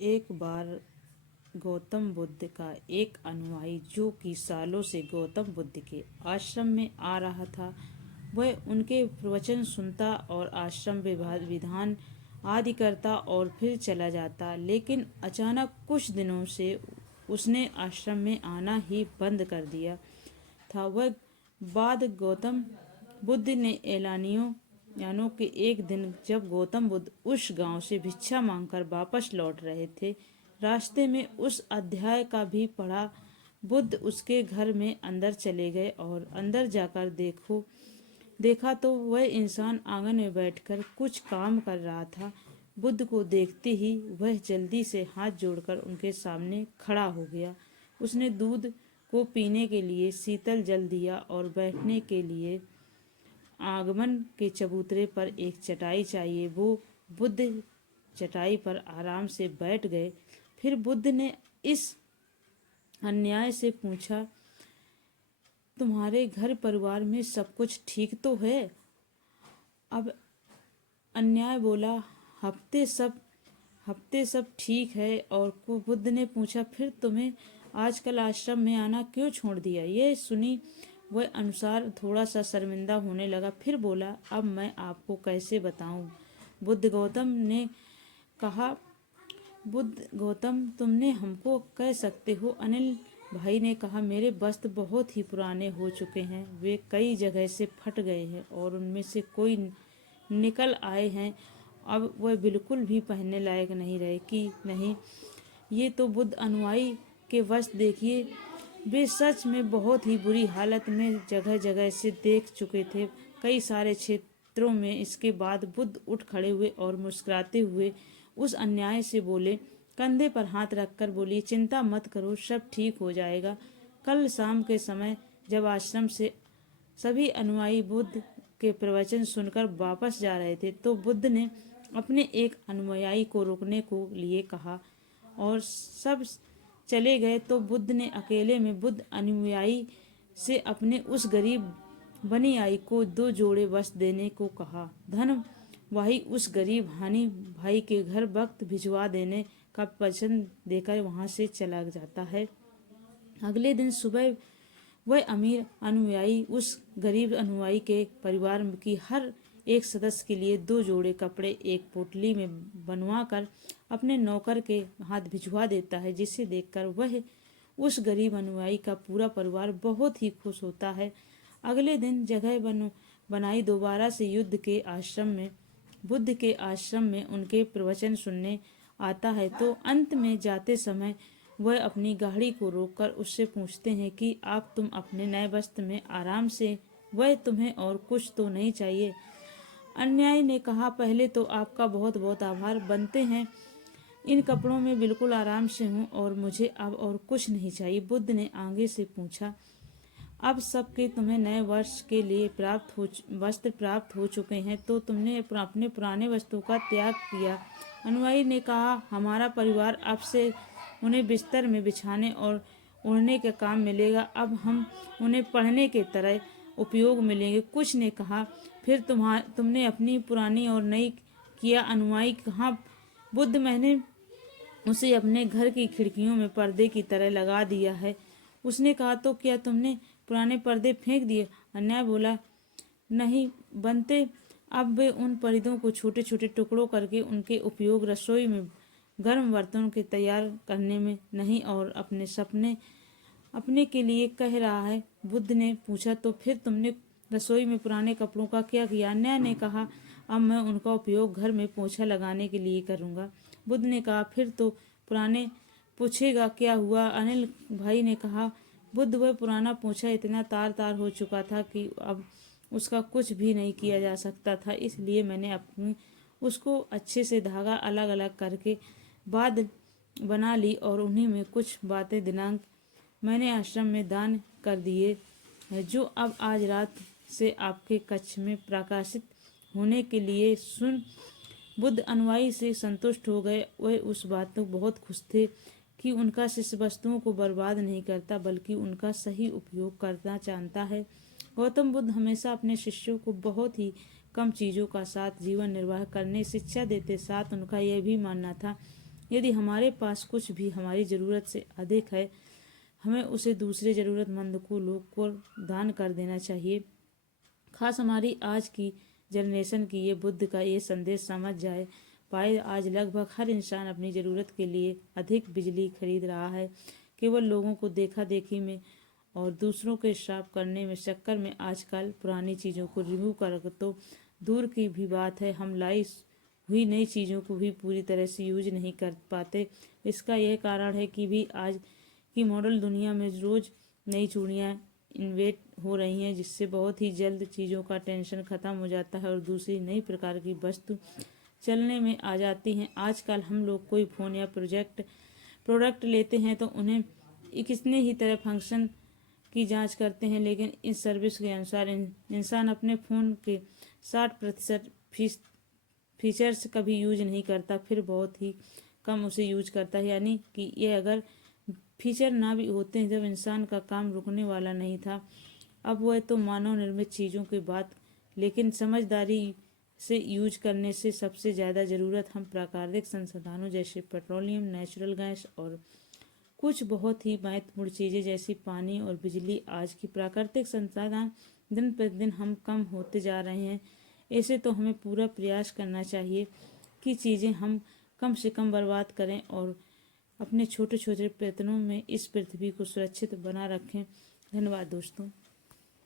एक बार गौतम बुद्ध का एक अनुयायी जो कि सालों से गौतम बुद्ध के आश्रम में आ रहा था, वह उनके प्रवचन सुनता और आश्रम विधान आदि करता और फिर चला जाता। लेकिन अचानक कुछ दिनों से उसने आश्रम में आना ही बंद कर दिया था। वह बाद गौतम बुद्ध ने एलानियों यानो के एक दिन जब गौतम बुद्ध उस गांव से भिक्षा मांगकर वापस लौट रहे थे, रास्ते में उस अध्याय का भी पढ़ा। बुद्ध उसके घर में अंदर चले गए और अंदर जाकर देखा तो वह इंसान आंगन में बैठकर कुछ काम कर रहा था। बुद्ध को देखते ही वह जल्दी से हाथ जोड़कर उनके सामने खड़ा हो गया। उसने दूध को पीने के लिए शीतल जल दिया और बैठने के लिए आगमन के चबूतरे पर एक चटाई चाहिए। वो बुद्ध चटाई पर आराम से बैठ गए। फिर बुद्ध ने इस अन्याय से पूछा, तुम्हारे घर परिवार में सब कुछ ठीक तो है? अब अन्याय बोला, हफ्ते सब ठीक है। और बुद्ध ने पूछा, फिर तुम्हें आजकल आश्रम में आना क्यों छोड़ दिया? यह सुनी वह अनुसार थोड़ा सा शर्मिंदा होने लगा। फिर बोला, अब मैं आपको कैसे बताऊं? बुद्ध गौतम तुमने हमको कह सकते हो। अनिल भाई ने कहा, मेरे वस्त्र बहुत ही पुराने हो चुके हैं। वे कई जगह से फट गए हैं और उनमें से कोई निकल आए हैं। अब वह बिल्कुल भी पहनने लायक नहीं रहे कि नहीं। ये तो बुद्ध अनुयायी के वस्त्र देखिए, वे सच में बहुत ही बुरी हालत में जगह जगह से देख चुके थे, कई सारे क्षेत्रों में। इसके बाद बुद्ध उठ खड़े हुए और मुस्कुराते हुए उस अन्याय से बोले, कंधे पर हाथ रखकर बोली, चिंता मत करो, सब ठीक हो जाएगा। कल शाम के समय जब आश्रम से सभी अनुयायी बुद्ध के प्रवचन सुनकर वापस जा रहे थे, तो बुद्ध ने अपने एक अनुयायी को रुकने को लिए कहा और सब चले गए। तो बुद्ध ने अकेले में बुद्ध अनुयायी से अपने उस गरीब बनियाई को 2 जोड़े वस्त्र देने को कहा। धन वही उस गरीब हानि भाई के घर वक्त भिजवा देने का वचन देकर वहां से चला जाता है। अगले दिन सुबह वह अमीर अनुयायी उस गरीब अनुयायी के परिवार की हर एक सदस्य के लिए 2 जोड़े कपड़े एक पोटली में बनवा कर अपने नौकर के हाथ भिजवा देता है, जिसे देखकर वह उस गरीब अनुयायी का पूरा परिवार बहुत ही खुश होता है। अगले दिन जगह बनाई दोबारा से बुद्ध के आश्रम में उनके प्रवचन सुनने आता है। तो अंत में जाते समय वह अपनी गाड़ी को रोककर उससे पूछते हैं कि तुम अपने नए वस्त्र में आराम से, वह तुम्हें और कुछ तो नहीं चाहिए? अन्यायी ने कहा, पहले तो आपका बहुत बहुत आभार बनते हैं। इन कपड़ों में बिल्कुल आराम से हूँ और मुझे अब और कुछ नहीं चाहिए। बुद्ध ने आगे से पूछा, अब सबके तुम्हें नए वर्ष के लिए वस्त्र प्राप्त हो चुके हैं, तो तुमने अपने पुराने वस्त्रों का त्याग किया? अनुयायी ने कहा, हमारा परिवार अब से उन्हें बिस्तर में बिछाने और ओढ़ने का काम मिलेगा। अब हम उन्हें पढ़ने के तरह उपयोग मिलेंगे। कुछ ने कहा, फिर तुमने अपनी पुरानी और नई किया? अनुयायी कहा, बुद्ध मैंने उसे अपने घर की खिड़कियों में पर्दे की तरह लगा दिया है। उसने कहा, तो क्या तुमने पुराने पर्दे फेंक दिए? अन्याय बोला, नहीं बनते। अब वे उन पर्दों को छोटे छोटे टुकड़ों करके उनके उपयोग रसोई में गर्म बर्तनों के तैयार करने में नहीं और अपने के लिए कह रहा है। बुद्ध ने पूछा, तो फिर तुमने रसोई में पुराने कपड़ों का क्या किया? अन्याय ने कहा, अब मैं उनका उपयोग घर में पोछा लगाने के लिए करूंगा। बुद्ध ने कहा, फिर तो पुराने पूछेगा क्या हुआ? अनिल भाई ने कहा, बुद्ध वह पुराना पोछा इतना तार तार हो चुका था कि अब उसका कुछ भी नहीं किया जा सकता था। इसलिए मैंने उसको अच्छे से धागा अलग अलग करके बाद बना ली और उन्हीं में कुछ बातें दिनांक मैंने आश्रम में दान कर दिए हैं, जो अब आज रात से आपके कक्ष में प्रकाशित होने के लिए सुन। बुद्ध अनुयायी से संतुष्ट हो गए। वह उस बात को बहुत खुश थे कि उनका शिष्य वस्तुओं को बर्बाद नहीं करता, बल्कि उनका सही उपयोग करना जानता है। गौतम बुद्ध हमेशा अपने शिष्यों को बहुत ही कम चीज़ों का साथ जीवन निर्वाह करने शिक्षा देते। साथ उनका यह भी मानना था यदि हमारे पास कुछ भी हमारी ज़रूरत से अधिक है, हमें उसे दूसरे ज़रूरतमंद को लोग को दान कर देना चाहिए। खास हमारी आज की जनरेशन की ये बुद्ध का ये संदेश समझ जाए पाए। आज लगभग हर इंसान अपनी ज़रूरत के लिए अधिक बिजली खरीद रहा है, केवल लोगों को देखा देखी में और दूसरों के श्राप करने में चक्कर में आजकल पुरानी चीज़ों को रिमूव कर तो दूर की भी बात है, हम लाई हुई नई चीज़ों को भी पूरी तरह से यूज नहीं कर पाते। इसका यह कारण है कि भी आज की मॉडल दुनिया में रोज़ नई चूड़ियाँ इन्वेंट हो रही हैं, जिससे बहुत ही जल्द चीज़ों का टेंशन ख़त्म हो जाता है और दूसरी नई प्रकार की वस्तु चलने में आ जाती हैं। आजकल हम लोग कोई फ़ोन या प्रोडक्ट लेते हैं तो उन्हें कितने ही तरह फंक्शन की जांच करते हैं, लेकिन इस सर्विस के अनुसार इंसान अपने फ़ोन के 60% फीचर्स कभी यूज नहीं करता, फिर बहुत ही कम उसे यूज करता है। यानी कि ये अगर फीचर ना भी होते हैं जब इंसान का काम रुकने वाला नहीं था। अब वह तो मानव निर्मित चीज़ों की बात, लेकिन समझदारी से यूज करने से सबसे ज़्यादा ज़रूरत हम प्राकृतिक संसाधनों जैसे पेट्रोलियम, नेचुरल गैस और कुछ बहुत ही महत्वपूर्ण चीज़ें जैसी पानी और बिजली। आज की प्राकृतिक संसाधन दिन प्रतिदिन हम कम होते जा रहे हैं। ऐसे तो हमें पूरा प्रयास करना चाहिए कि चीज़ें हम कम से कम बर्बाद करें और अपने छोटे छोटे प्रयत्नों में इस पृथ्वी को सुरक्षित बना रखें। धन्यवाद दोस्तों।